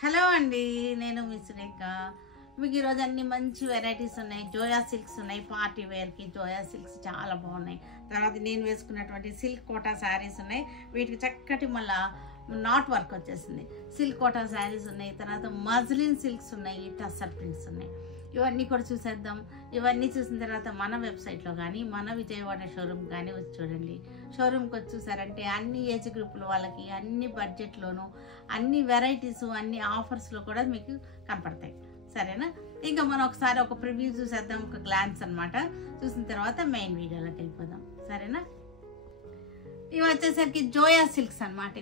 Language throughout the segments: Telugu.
హలో అండి, నేను మీ సురేఖ. మీకు ఈరోజు అన్ని మంచి వెరైటీస్ ఉన్నాయి. జోయా సిల్క్స్ ఉన్నాయి, పార్టీ వేర్కి జోయా సిల్క్స్ చాలా బాగున్నాయి. తర్వాత నేను వేసుకున్నటువంటి సిల్క్ కోటా శారీస్ ఉన్నాయి. వీటికి చక్కటి మళ్ళా నాట్ వర్క్ వచ్చేసింది. సిల్క్ కోటా శారీస్ ఉన్నాయి. తర్వాత మజ్లిన్ సిల్క్స్ ఉన్నాయి, టస్సర్ ప్రింట్స్ ఉన్నాయి. ఇవన్నీ కూడా చూసేద్దాం. ఇవన్నీ చూసిన తర్వాత మన వెబ్సైట్లో కానీ మన విజయవాడ షోరూమ్ కానీ వచ్చి చూడండి. షోరూమ్కి వచ్చి చూసారంటే అన్ని ఏజ్ గ్రూపుల వాళ్ళకి అన్ని బడ్జెట్లోనూ అన్ని వెరైటీస్ అన్ని ఆఫర్స్లో కూడా మీకు కనపడతాయి. సరేనా? ఇంకా మనం ఒకసారి ఒక ప్రివ్యూ చూసేద్దాం, ఒక గ్లాన్స్ అనమాట. చూసిన తర్వాత మెయిన్ వీడియోలోకి వెళ్ళిపోదాం. సరేనా? ఇవి వచ్చేసరికి జోయా సిల్క్స్ అనమాట.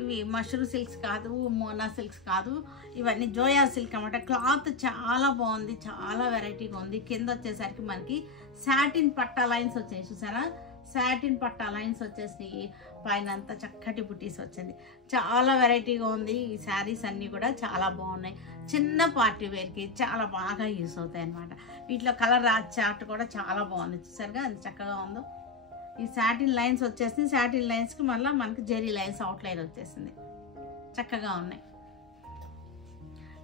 ఇవి మష్రూ సిల్క్స్ కాదు, మోనా సిల్క్స్ కాదు, ఇవన్నీ జోయా సిల్క్ అనమాట. క్లాత్ చాలా బాగుంది, చాలా వెరైటీగా ఉంది. కింద వచ్చేసరికి మనకి సాటిన్ పట్టా లైన్స్ వచ్చాయి, చూసారా? సాటిన్ పట్టా లైన్స్ వచ్చేసి పైన అంతా చక్కటి బుటీస్ వచ్చింది. చాలా వెరైటీగా ఉంది. ఈ శారీస్ అన్నీ కూడా చాలా బాగున్నాయి. చిన్న పార్టీ వేర్కి చాలా బాగా యూస్ అవుతాయి అన్నమాట. వీటిలో కలర్ చార్ట్ కూడా చాలా బాగుంది, చూసారుగా ఎంత చక్కగా ఉందో. ఈ సాటిన్ లైన్స్ వచ్చేసింది. సాటిన్ లైన్స్కి మళ్ళీ మనకి జెరీ లైన్స్ అవుట్లైన్ వచ్చేసింది, చక్కగా ఉన్నాయి.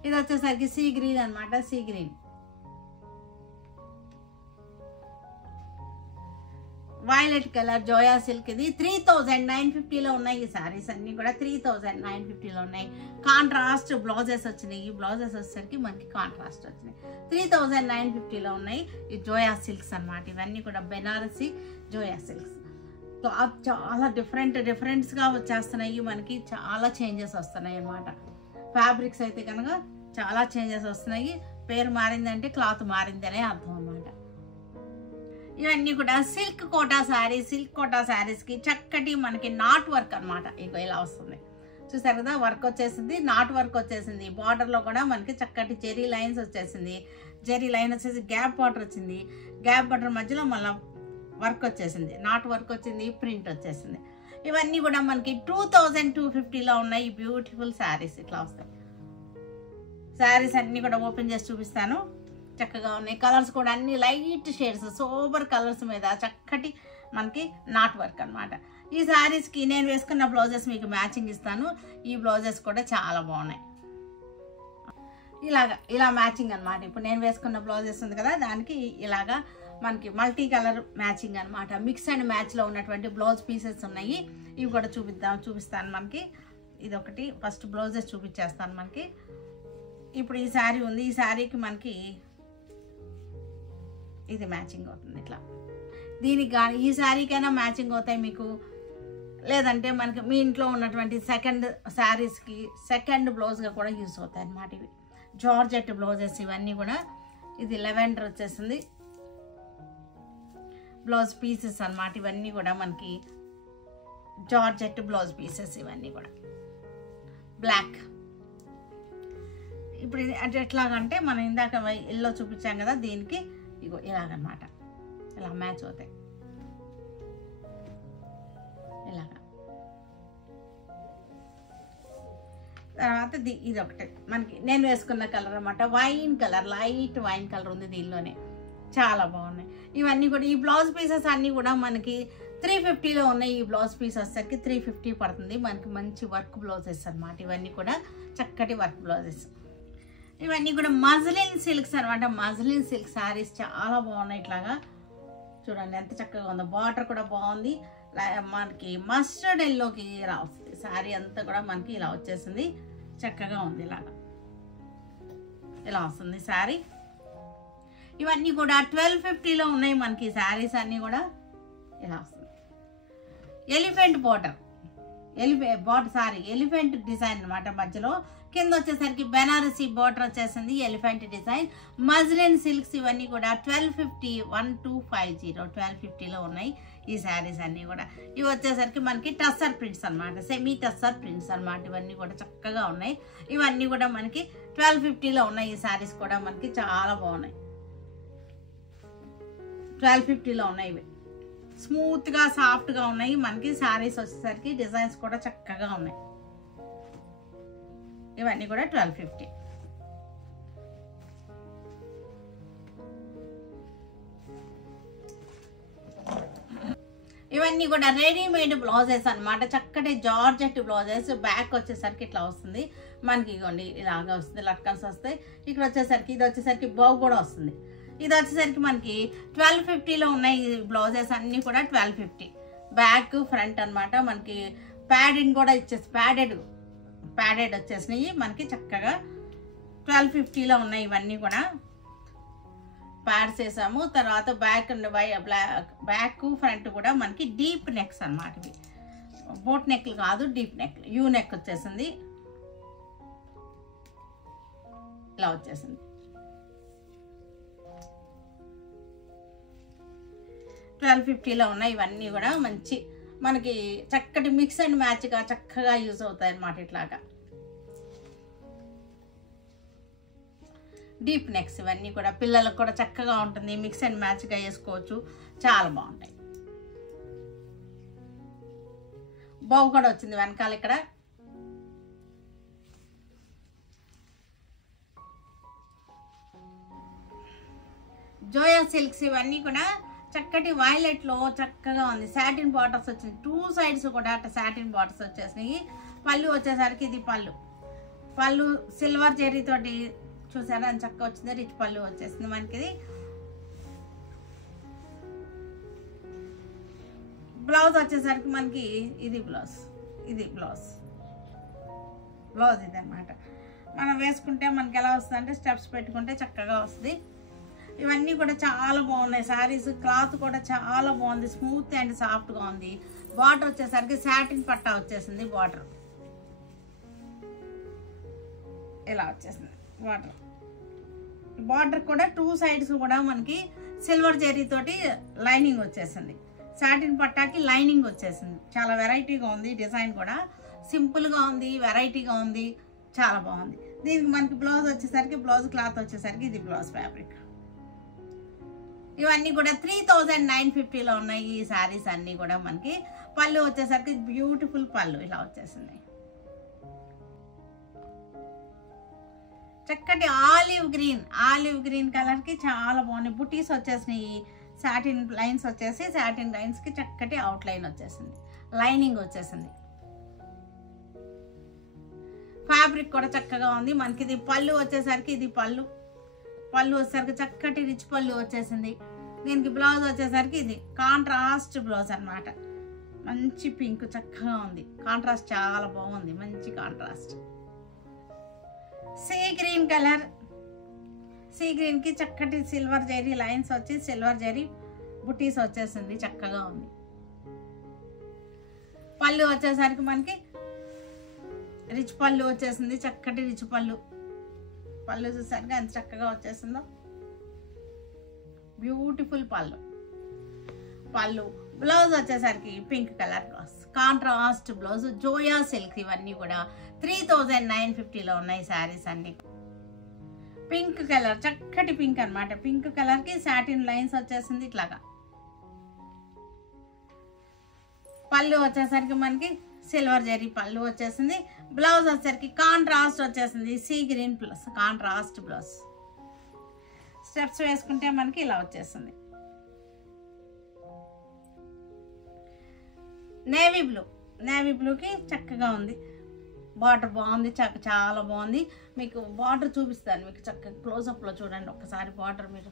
ఇది వచ్చేసరికి సీ గ్రీన్ అనమాట. Sea green violet colour Zoya silk. ఇది 3950లో ఉన్నాయి. ఈ శారీస్ అన్ని కూడా 3950లో ఉన్నాయి. కాంట్రాస్ట్ బ్లౌజెస్ వచ్చినాయి. ఈ బ్లౌజెస్ వచ్చేసరికి మనకి కాంట్రాస్ట్ వచ్చినాయి. 3950లో ఉన్నాయి. ఈ జోయా సిల్క్స్ అనమాట. ఇవన్నీ కూడా బెనారసి జోయా సిల్క్స్. క్లాత్ చాలా డిఫరెంట్స్గా వచ్చేస్తున్నాయి. మనకి చాలా చేంజెస్ వస్తున్నాయి అన్నమాట. ఫ్యాబ్రిక్స్ అయితే కనుక చాలా చేంజెస్ వస్తున్నాయి. పేరు మారిందంటే క్లాత్ మారిందనే అర్థం అన్నమాట. ఇవన్నీ కూడా సిల్క్ కోటా శారీ. సిల్క్ కోటా శారీస్కి చక్కటి మనకి నాట్ వర్క్ అనమాట. ఇగో ఇలా వస్తుంది, చూసారు కదా? వర్క్ వచ్చేసింది, నాట్ వర్క్ వచ్చేసింది. బార్డర్లో కూడా మనకి చక్కటి జెరీ లైన్స్ వచ్చేసింది. జెరీ లైన్ వచ్చేసి గ్యాప్ బార్డర్ వచ్చింది. గ్యాప్ బార్డర్ మధ్యలో మళ్ళీ వర్క్ వచ్చేసింది, నాట్ వర్క్ వచ్చింది, ప్రింట్ వచ్చేసింది. ఇవన్నీ కూడా మనకి 2250లో ఉన్నాయి. బ్యూటిఫుల్ శారీస్ ఇట్లా వస్తాయి. శారీస్ అన్నీ కూడా ఓపెన్ చేసి చూపిస్తాను. చక్కగా ఉన్నాయి. కలర్స్ కూడా అన్ని లైట్ షేడ్స్, సూపర్ కలర్స్ మీద చక్కటి మనకి నాట్ వర్క్ అనమాట. ఈ శారీస్కి నేను వేసుకున్న బ్లౌజెస్ మీకు మ్యాచింగ్ ఇస్తాను. ఈ బ్లౌజెస్ కూడా చాలా బాగున్నాయి. ఇలా మ్యాచింగ్ అనమాట. ఇప్పుడు నేను వేసుకున్న బ్లౌజెస్ ఉంది కదా, దానికి ఇలాగా మనకి మల్టీ కలర్ మ్యాచింగ్ అనమాట. మిక్స్ అండ్ మ్యాచ్లో ఉన్నటువంటి బ్లౌజ్ పీసెస్ ఉన్నాయి. ఇవి కూడా చూపిస్తాను మనకి. ఇది ఒకటి ఫస్ట్ బ్లౌజెస్ చూపించేస్తాను మనకి. ఇప్పుడు ఈ శారీ ఉంది. ఈ శారీకి మనకి ఇది మ్యాచింగ్ అవుతుంది. ఇట్లా దీనికి కానీ ఈ శారీకైనా మ్యాచింగ్ అవుతాయి మీకు. లేదంటే మనకి మీ ఇంట్లో ఉన్నటువంటి సెకండ్ శారీస్కి సెకండ్ బ్లౌజ్గా కూడా యూస్ అవుతాయి అన్నమాట. ఇవి జార్జెట్ బ్లౌజెస్ ఇవన్నీ కూడా. ఇది లెవెండర్ వచ్చేసింది బ్లౌజ్ పీసెస్ అన్నమాట. ఇవన్నీ కూడా మనకి జార్జెట్ బ్లౌజ్ పీసెస్. ఇవన్నీ కూడా బ్లాక్. ఇప్పుడు ఇది అంటే ఎట్లాగంటే మనం ఇందాక ఎల్లో చూపించాం కదా, దీనికి ఇగో ఇలాగనమాట. ఇలా మ్యాచ్ అవుతాయి ఇలాగా. తర్వాత ఇది ఒకటి మనకి నేను వేసుకున్న కలర్ అనమాట. Wine colour, light wine colour ఉంది దీనిలోనే. చాలా బాగున్నాయి ఇవన్నీ కూడా. ఈ బ్లౌజ్ పీసెస్ అన్నీ కూడా మనకి 350లో ఉన్నాయి. ఈ బ్లౌజ్ పీస్ వచ్చేసరికి 350 పడుతుంది. మనకి మంచి వర్క్ బ్లౌజెస్ అనమాట. ఇవన్నీ కూడా చక్కటి వర్క్ బ్లౌజెస్. ఇవన్నీ కూడా మజ్లిన్ సిల్క్స్ అనమాట. మజ్లిన్ సిల్క్ శారీస్ చాలా బాగున్నాయి. ఇట్లాగా చూడండి ఎంత చక్కగా ఉందో. బార్డర్ కూడా బాగుంది. మనకి మస్టర్డ్ ఎల్లోకి ఇలా వస్తుంది. శారీ అంతా కూడా మనకి ఇలా వచ్చేసింది, చక్కగా ఉంది. ఇలా వస్తుంది శారీ. ఇవన్నీ కూడా 1250లో ఉన్నాయి మనకి శారీస్ అన్నీ కూడా. ఇలా వస్తుంది. ఎలిఫెంట్ బార్డర్, ఎలిఫెంట్ డిజైన్ అనమాట. మధ్యలో కింద వచ్చేసరికి బెనారసీ బార్డర్ వచ్చేసింది, ఎలిఫెంట్ డిజైన్. మజ్లిన్ సిల్క్స్ ఇవన్నీ కూడా 1250, 1250లో ఉన్నాయి ఈ శారీస్ అన్నీ కూడా. ఇవి వచ్చేసరికి మనకి టస్సర్ ప్రింట్స్ అనమాట, సెమీ టస్సర్ ప్రింట్స్ అనమాట. ఇవన్నీ కూడా చక్కగా ఉన్నాయి. ఇవన్నీ కూడా మనకి 1250లో ఉన్నాయి. ఈ శారీస్ కూడా మనకి చాలా బాగున్నాయి. 1250లో ఉన్నాయి. ఇవి స్మూత్గా సాఫ్ట్గా ఉన్నాయి మనకి. శారీస్ వచ్చేసరికి డిజైన్స్ కూడా చక్కగా ఉన్నాయి. ఇవన్నీ కూడా 1250. ఇవన్నీ కూడా రెడీమేడ్ బ్లౌజెస్ అన్నమాట. చక్కటి జార్జెట్ బ్లౌజెస్. బ్యాక్ వచ్చేసరికి ఇట్లా వస్తుంది మనకి, ఇగోండి ఇలాగా వస్తుంది, లట్కన్స్ వస్తాయి. ఇక్కడ వచ్చేసరికి ఇది వచ్చేసరికి బౌ కూడా వస్తుంది. ఇది వచ్చేసరికి మనకి 1250లో ఉన్నాయి ఈ బ్లౌజెస్ అన్నీ కూడా 1250. బ్యాక్ ఫ్రంట్ అన్నమాట. మనకి ప్యాడింగ్ కూడా ఇచ్చేసి ప్యాడెడ్ వచ్చేసినాయి మనకి. చక్కగా 1250లో ఉన్నాయి ఇవన్నీ కూడా. ప్యాడ్స్ వేసాము. తర్వాత బ్యాక్ ఫ్రంట్ కూడా మనకి డీప్ నెక్స్ అన్నమాట. ఇవి బోట్ నెక్లు కాదు, డీప్ నెక్, యూ నెక్ వచ్చేసింది. ఇలా వచ్చేసింది. 1250లో ఉన్నాయి ఇవన్నీ కూడా. మంచి మనకి చక్కటి మిక్స్ అండ్ మ్యాచ్గా చక్కగా యూజ్ అవుతాయి అన్నమాట. ఇట్లాగా డీప్ నెక్స్ ఇవన్నీ కూడా పిల్లలకు కూడా చక్కగా ఉంటుంది. మిక్స్ అండ్ మ్యాచ్గా వేసుకోవచ్చు, చాలా బాగుంటాయి. బౌ కూడా వచ్చింది వెనకాల ఇక్కడ. జోయా సిల్క్స్ ఇవన్నీ కూడా చక్కటి వైలెట్లో చక్కగా ఉంది. సాటిన్ బార్డర్స్ వచ్చింది 2 సైడ్స్ కూడా. అట్లా సాటిన్ బార్డర్స్ వచ్చేసినాయి. పళ్ళు వచ్చేసరికి ఇది పళ్ళు సిల్వర్ జెరీ తోటి చూసారా అని చక్కగా వచ్చింది. రిచ్ పళ్ళు వచ్చేసింది మనకి. బ్లౌజ్ వచ్చేసరికి మనకి ఇది బ్లౌజ్ ఇది అనమాట. మనం వేసుకుంటే మనకి ఎలా వస్తుంది అంటే స్టెప్స్ పెట్టుకుంటే చక్కగా వస్తుంది. ఇవన్నీ కూడా చాలా బాగున్నాయి శారీస్. క్లాత్ కూడా చాలా బాగుంది, స్మూత్ అండ్ సాఫ్ట్గా ఉంది. బార్డర్ వచ్చేసరికి సాటిన్ పట్టా వచ్చేసింది. ఇలా వచ్చేసింది బార్డర్ కూడా 2 సైడ్స్ కూడా మనకి సిల్వర్ జెరీ తోటి లైనింగ్ వచ్చేసింది. సాటిన్ పట్టాకి లైనింగ్ వచ్చేసింది. చాలా వెరైటీగా ఉంది. డిజైన్ కూడా సింపుల్గా ఉంది, వెరైటీగా ఉంది, చాలా బాగుంది. దీనికి మనకి బ్లౌజ్ వచ్చేసరికి బ్లౌజ్ క్లాత్ వచ్చేసరికి ఇది బ్లౌజ్ ఫ్యాబ్రిక్. ఇవన్నీ కూడా 3950లో ఉన్నాయి ఈ శారీస్ అన్నీ కూడా మనకి. పళ్ళు వచ్చేసరికి బ్యూటిఫుల్ పళ్ళు ఇలా వచ్చేసింది. చక్కటి ఆలివ్ గ్రీన్ కలర్కి చాలా బాగున్నాయి. బుటీస్ వచ్చేసినాయి. సాటిన్ లైన్స్ వచ్చేసి సాటిన్ లైన్స్కి చక్కటి అవుట్ లైన్ వచ్చేసింది. లైనింగ్ వచ్చేసింది. ఫ్యాబ్రిక్ కూడా చక్కగా ఉంది మనకి. ఇది పళ్ళు వచ్చేసరికి ఇది పళ్ళు వచ్చేసరికి చక్కటి రిచ్ పళ్ళు వచ్చేసింది. దీనికి బ్లౌజ్ వచ్చేసరికి ఇది కాంట్రాస్ట్ బ్లౌజ్ అన్నమాట. మంచి పింక్ చక్కగా ఉంది. కాంట్రాస్ట్ చాలా బాగుంది, మంచి కాంట్రాస్ట్. సీ గ్రీన్కి చక్కటి సిల్వర్ జెరీ లైన్స్ వచ్చి సిల్వర్ జెరీ బుటీస్ వచ్చేసింది. చక్కగా ఉంది. పళ్ళు వచ్చేసరికి మనకి రిచ్ పళ్ళు వచ్చేసింది. చక్కటి రిచ్ పళ్ళు చూసరికి ఎంత చక్కగా వచ్చేసిందో. బ్యూటిఫుల్ పళ్ళు. బ్లౌజ్ వచ్చేసరికి pink colour blouse, contrast blouse. Zoya silk ఇవన్నీ కూడా 3950లో ఉన్నాయి శారీస్ అన్ని. పింక్ కలర్ చక్కటి పింక్ అన్నమాట. పింక్ కలర్కి సాటిన్ లైన్స్ వచ్చేసింది ఇట్లాగా. పళ్ళు వచ్చేసరికి మనకి సిల్వర్ జెరీ పళ్ళు వచ్చేసింది. బ్లౌజ్ వచ్చేసరికి కాంట్రాస్ట్ వచ్చేసింది. Sea green plus contrast blouse. Steps వేసుకుంటే మనకి ఇలా వచ్చేస్తుంది. నేవీ బ్లూకి చక్కగా ఉంది. బార్డర్ బాగుంది, చాలా బాగుంది. మీకు బార్డర్ చూపిస్తాను, మీకు చక్కగా క్లోజప్లో చూడండి ఒక్కసారి. బార్డర్ మీరు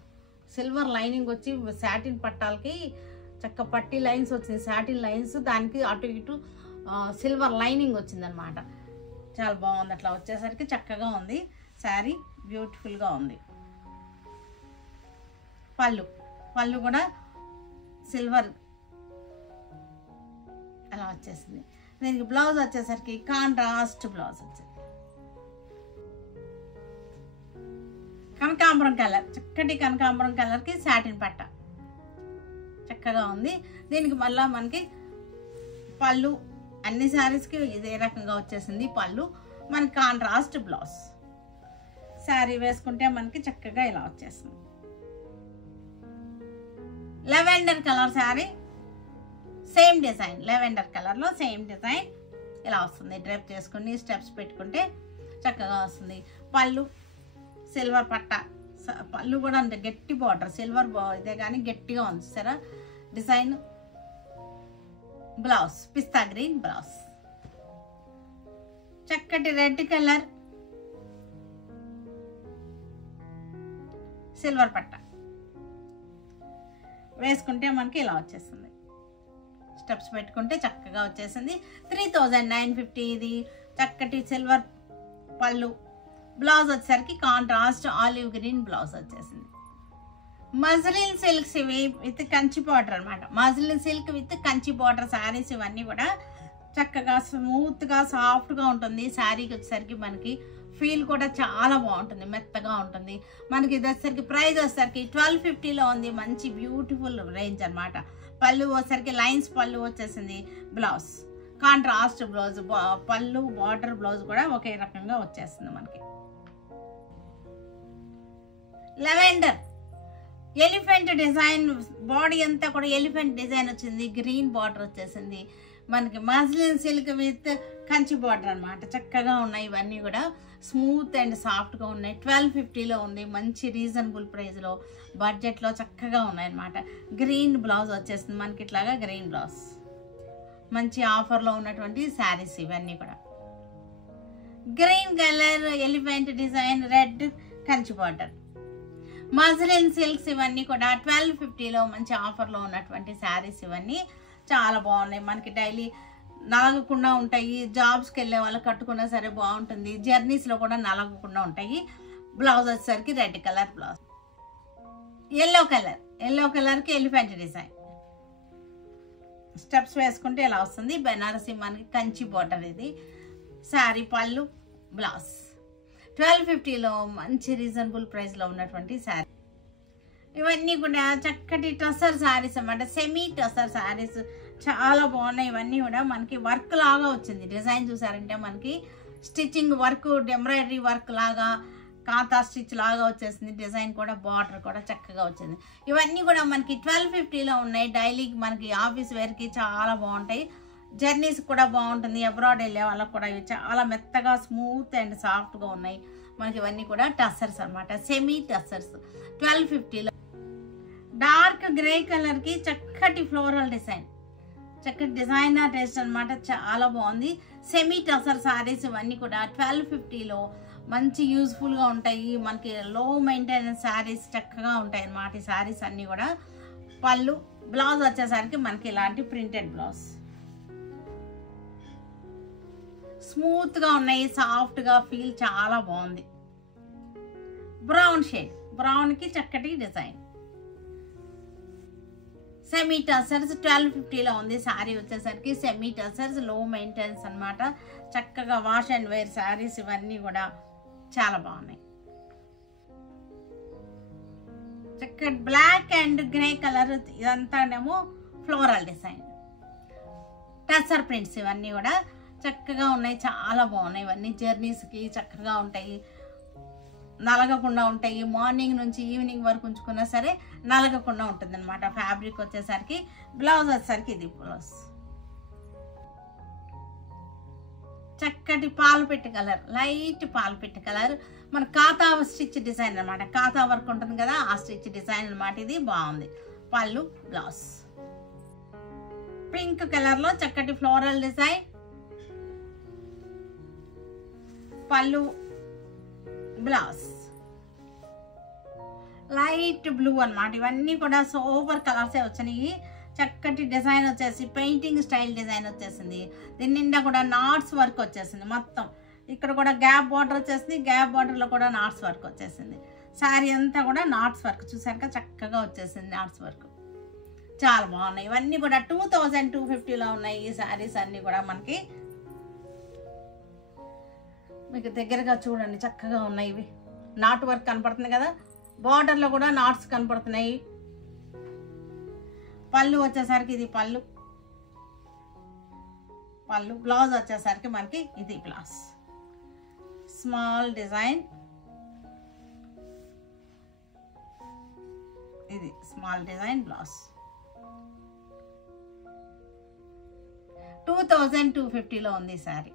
సిల్వర్ లైనింగ్ వచ్చి సాటిన్ పట్టాలకి చక్క పట్టి లైన్స్ వచ్చింది. సాటిన్ లైన్స్ దానికి అటు ఇటు సిల్వర్ లైనింగ్ వచ్చిందనమాట. చాలా బాగుంది. అట్లా వచ్చేసరికి చక్కగా ఉంది శారీ, బ్యూటిఫుల్గా ఉంది. పళ్ళు కూడా సిల్వర్ అలా వచ్చేసింది. దీనికి బ్లౌజ్ వచ్చేసరికి కాంట్రాస్ట్ బ్లౌజ్ వచ్చింది. కనకాంబరం కలర్, చక్కటి కనకాంబరం కలర్కి సాటిన్ పట్ట చక్కగా ఉంది. దీనికి మళ్ళీ మనకి పళ్ళు అన్ని శారీస్కి ఇదే రకంగా వచ్చేసింది. పళ్ళు మనకి కాంట్రాస్ట్ బ్లౌజ్. శారీ వేసుకుంటే మనకి చక్కగా ఇలా వచ్చేసింది. Lavender colour sari, same design. Lavender కలర్లో సేమ్ డిజైన్ ఇలా వస్తుంది. డ్రెప్ చేసుకుని స్టెప్స్ పెట్టుకుంటే చక్కగా వస్తుంది. పళ్ళు సిల్వర్ పట్ట, పళ్ళు కూడా అంటే గట్టి బార్డర్, సిల్వర్ ఇదే కానీ గట్టిగా ఉంది సరే డిజైన్. బ్లౌజ్ పిస్తా గ్రీన్ బ్లౌజ్, చక్కటి రెడ్ కలర్ సిల్వర్ పట్ట వేసుకుంటే మనకి ఇలా వచ్చేస్తుంది. స్టెప్స్ పెట్టుకుంటే చక్కగా వచ్చేసింది. 3950 ఇది. చక్కటి సిల్వర్ పళ్ళు, బ్లౌజ్ వచ్చేసరికి కాంట్రాస్ట్ ఆలివ్ గ్రీన్ బ్లౌజ్ వచ్చేసింది. మజ్లిన్ సిల్క్స్ ఇవి విత్ కంచి బార్డర్ అనమాట. Muslin silk with Kanchi border saris ఇవన్నీ కూడా చక్కగా స్మూత్గా సాఫ్ట్గా ఉంటుంది. శారీకి వచ్చేసరికి మనకి ఫీల్ కూడా చాలా బాగుంటుంది, మెత్తగా ఉంటుంది. మనకి ఇది వచ్చేసరికి ప్రైస్ వచ్చేసరికి 1250లో ఉంది. మంచి బ్యూటిఫుల్ రేంజ్ అనమాట. పళ్ళు వచ్చేసరికి లైన్స్ పళ్ళు వచ్చేసింది. బ్లౌజ్ కాంట్రాస్ట్ బ్లౌజ్, పళ్ళు బార్డర్ బ్లౌజ్ కూడా ఒకే రకంగా వచ్చేస్తుంది మనకి. లెవెండర్ ఎలిఫెంట్ డిజైన్, బాడీ అంతా కూడా ఎలిఫెంట్ డిజైన్ వచ్చింది. గ్రీన్ బార్డర్ వచ్చేసింది మనకి. Muslin silk with Kanchi border అనమాట. చక్కగా ఉన్నాయి ఇవన్నీ కూడా, స్మూత్ అండ్ సాఫ్ట్గా ఉన్నాయి. 1250లో ఉంది. మంచి రీజనబుల్ ప్రైస్లో, బడ్జెట్లో చక్కగా ఉన్నాయి అనమాట. గ్రీన్ బ్లౌజ్ వచ్చేసింది మనకి. ఇట్లాగా గ్రీన్ బ్లౌజ్, మంచి ఆఫర్లో ఉన్నటువంటి శారీస్ ఇవన్నీ కూడా. Green colour elephant design, red Kanchi border, muslin silks ఇవన్నీ కూడా 1250లో మంచి ఆఫర్లో ఉన్నటువంటి శారీస్ ఇవన్నీ చాలా బాగున్నాయి. మనకి డైలీ నలగకుండా ఉంటాయి. జాబ్స్కి వెళ్ళే వాళ్ళు కట్టుకున్నా సరే బాగుంటుంది. జర్నీస్లో కూడా నలగకుండా ఉంటాయి. బ్లౌజ్ వచ్చేసరికి రెడ్ కలర్ బ్లౌజ్, ఎల్లో కలర్కి ఎలిఫెంట్ డిజైన్. స్టెప్స్ వేసుకుంటే ఇలా వస్తుంది. బెనారసి మనకి కంచి బార్డర్ ఇది. శారీ పళ్ళు బ్లౌజ్ 1250లో మంచి రీజనబుల్ ప్రైస్లో ఉన్నటువంటి శారీ. ఇవన్నీ కూడా చక్కటి టసర్ శారీస్ అన్నమాట. సెమీ టసర్ శారీస్ చాలా బాగున్నాయి. ఇవన్నీ కూడా మనకి వర్క్ లాగా వచ్చింది. డిజైన్ చూసారంటే మనకి స్టిచ్చింగ్ వర్క్, ఎంబ్రాయిడరీ వర్క్ లాగా, కాతా స్టిచ్ లాగా వచ్చేసింది. డిజైన్ కూడా బార్డర్ కూడా చక్కగా వచ్చింది. ఇవన్నీ కూడా మనకి 1250లో ఉన్నాయి. డైలీకి మనకి ఆఫీస్ వేర్కి చాలా బాగుంటాయి. జర్నీస్ కూడా బాగుంటుంది. అబ్రాడ్ వెళ్ళే వాళ్ళకి కూడా ఇవి చాలా మెత్తగా స్మూత్ అండ్ సాఫ్ట్గా ఉన్నాయి మనకి. ఇవన్నీ కూడా టసర్స్ అనమాట, సెమీ టసర్స్. 1250లో డార్క్ గ్రే కలర్కి చక్కటి ఫ్లోరల్ డిజైన్, చక్కటి డిజైనర్ టేస్ట్ అనమాట. చాలా బాగుంది. సెమీ టసర్ శారీస్ ఇవన్నీ కూడా 1250లో మంచి యూజ్ఫుల్గా ఉంటాయి మనకి. లో మెయింటెనెన్స్ శారీస్ చక్కగా ఉంటాయి అన్నమాట ఈ శారీస్ అన్నీ కూడా. పళ్ళు బ్లౌజ్ వచ్చేసరికి మనకి ఇలాంటి ప్రింటెడ్ బ్లౌజ్, స్మూత్గా ఉన్నాయి, సాఫ్ట్గా ఫీల్ చాలా బాగుంది. బ్రౌన్ షేడ్, బ్రౌన్కి చక్కటి డిజైన్. సెమీ టసర్స్ 1250లో ఉంది. శారీ వచ్చేసరికి సెమీ టసర్స్, లో మెయింటెనెన్స్ అనమాట. చక్కగా వాష్ అండ్ వేర్ శారీస్ ఇవన్నీ కూడా చాలా బాగున్నాయి. చక్కటి బ్లాక్ అండ్ గ్రే కలర్, ఇదంతానేమో ఫ్లోరల్ డిజైన్, టసర్ ప్రింట్స్ ఇవన్నీ కూడా చక్కగా ఉన్నాయి. చాలా బాగున్నాయి ఇవన్నీ. జర్నీస్కి చక్కగా ఉంటాయి, నలగకుండా ఉంటాయి. మార్నింగ్ నుంచి ఈవినింగ్ వరకు ఉంచుకున్నా సరే నలగకుండా ఉంటుంది అనమాట. ఫ్యాబ్రిక్ వచ్చేసరికి, బ్లౌజ్ వచ్చేసరికి ఇది బ్లౌజ్ చక్కటి పాలపిట్ట కలర్, లైట్ పాలపిట్ట కలర్. మన కాతా స్టిచ్ డిజైన్ అనమాట. కాతా వర్క్ ఉంటుంది కదా, ఆ స్టిచ్ డిజైన్ అనమాట. ఇది బాగుంది. పళ్ళు బ్లౌజ్ పింక్ కలర్లో చక్కటి ఫ్లోరల్ డిజైన్, పళ్ళు బ్లౌజ్ లైట్ బ్లూ అనమాట. ఇవన్నీ కూడా సూపర్ కలర్సే వచ్చినాయి. చక్కటి డిజైన్ వచ్చేసి పెయింటింగ్ స్టైల్ డిజైన్ వచ్చేసింది. దీని నిండా కూడా నాట్స్ వర్క్ వచ్చేసింది మొత్తం. ఇక్కడ కూడా గ్యాప్ బార్డర్ వచ్చేసింది. గ్యాప్ బార్డర్లో కూడా నాట్స్ వర్క్ వచ్చేసింది. శారీ అంతా కూడా నాట్స్ వర్క్ చూసాక చక్కగా వచ్చేసింది. నాట్స్ వర్క్ చాలా బాగున్నాయి. ఇవన్నీ కూడా 2250లో ఉన్నాయి ఈ శారీస్ అన్నీ కూడా మనకి. మీకు దగ్గరగా చూడండి, చక్కగా ఉన్నాయి. ఇవి నాట్ వర్క్ కనపడుతుంది కదా, బార్డర్లో కూడా నాట్స్ కనపడుతున్నాయి. పళ్ళు వచ్చేసరికి ఇది పళ్ళు, బ్లౌజ్ వచ్చేసరికి మనకి ఇది బ్లౌజ్. స్మాల్ డిజైన్, ఇది స్మాల్ డిజైన్ బ్లౌజ్. 2250లో ఉంది శారీ.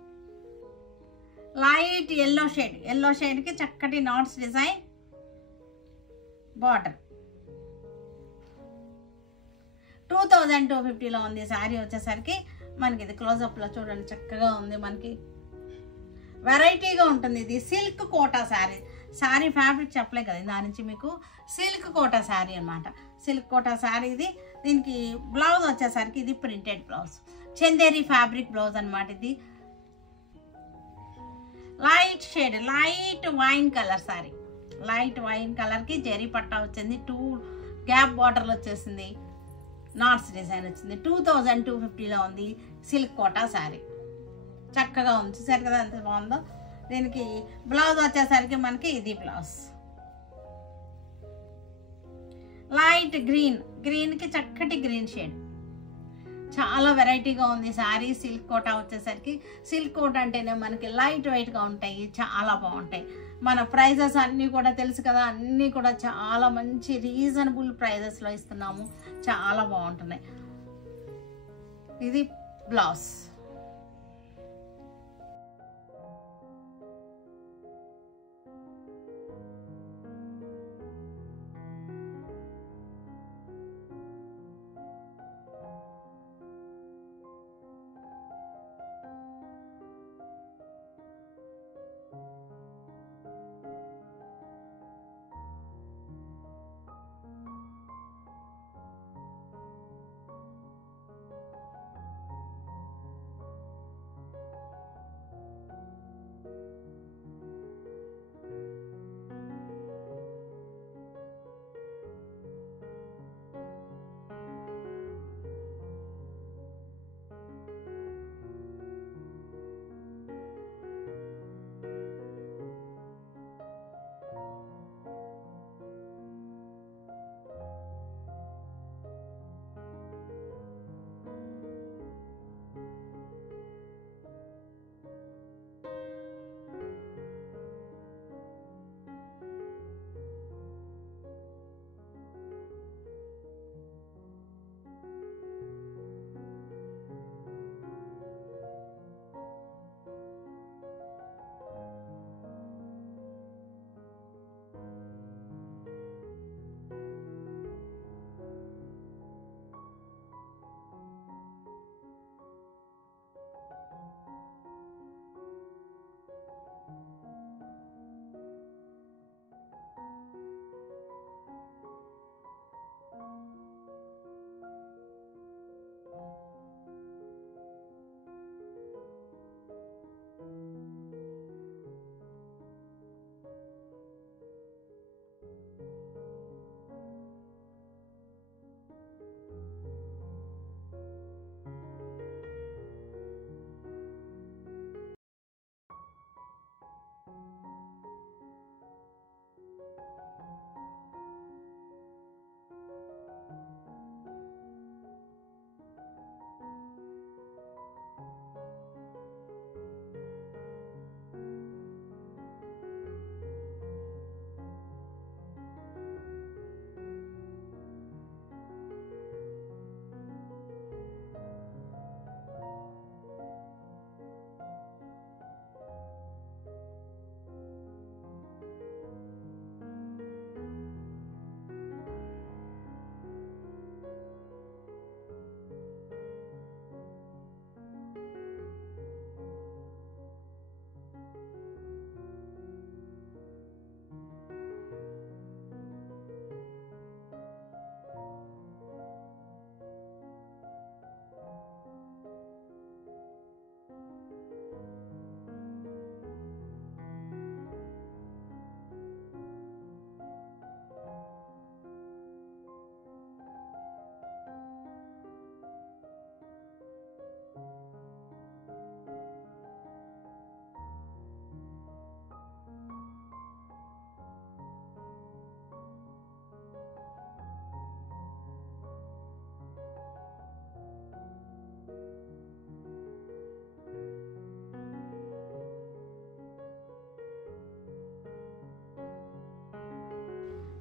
లైట్ ఎల్లో షేడ్కి చక్కటి నాట్స్ డిజైన్, బార్డర్ 2250లో ఉంది శారీ వచ్చేసరికి. మనకి ఇది క్లోజప్లో చూడండి చక్కగా ఉంది, మనకి వెరైటీగా ఉంటుంది. ఇది సిల్క్ కోటా శారీ. శారీ ఫ్యాబ్రిక్ చెప్పలే కదా, దాని నుంచి మీకు సిల్క్ కోటా శారీ అనమాట. సిల్క్ కోటా శారీ ఇది. దీనికి బ్లౌజ్ వచ్చేసరికి ఇది printed blouse, Chanderi fabric blouse అనమాట. ఇది light shade, light wine colour sari. Light wine కలర్కి జెరీ పట్టా వచ్చింది, 2 గ్యాప్ బార్డర్లు వచ్చేసింది, నాట్స్ డిజైన్ వచ్చింది. 2250లో ఉంది సిల్క్ కోటా శారీ. చక్కగా ఉంది, చూసారు కదా ఎంత బాగుందో. దీనికి బ్లౌజ్ వచ్చేసరికి మనకి ఇది బ్లౌజ్ లైట్ గ్రీన్కి చక్కటి గ్రీన్ షేడ్. చాలా వెరైటీగా ఉంది శారీ. సిల్క్ కోటా వచ్చేసరికి, సిల్క్ కోట అంటేనే మనకి లైట్ వెయిట్గా ఉంటాయి, చాలా బాగుంటాయి. మన ప్రైజెస్ అన్నీ కూడా తెలుసు కదా, అన్నీ కూడా చాలా మంచి రీజనబుల్ ప్రైజెస్లో ఇస్తున్నాము, చాలా బాగుంటున్నాయి. ఇది బ్లౌజ్.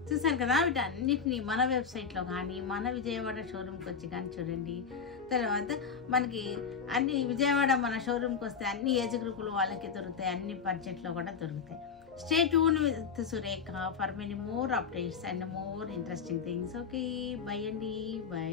చూసారు కదా, వీటన్నిటిని మన వెబ్సైట్లో కానీ మన విజయవాడ షోరూమ్కి వచ్చి కానీ చూడండి. తర్వాత మనకి అన్ని విజయవాడ మన షోరూమ్కి వస్తే అన్ని ఏజ్ గ్రూపులు వాళ్ళకి దొరుకుతాయి, అన్ని బడ్జెట్లో కూడా దొరుకుతాయి. Stay tune with Surekha for many more updates and more interesting things. Okay, by అండి, బై.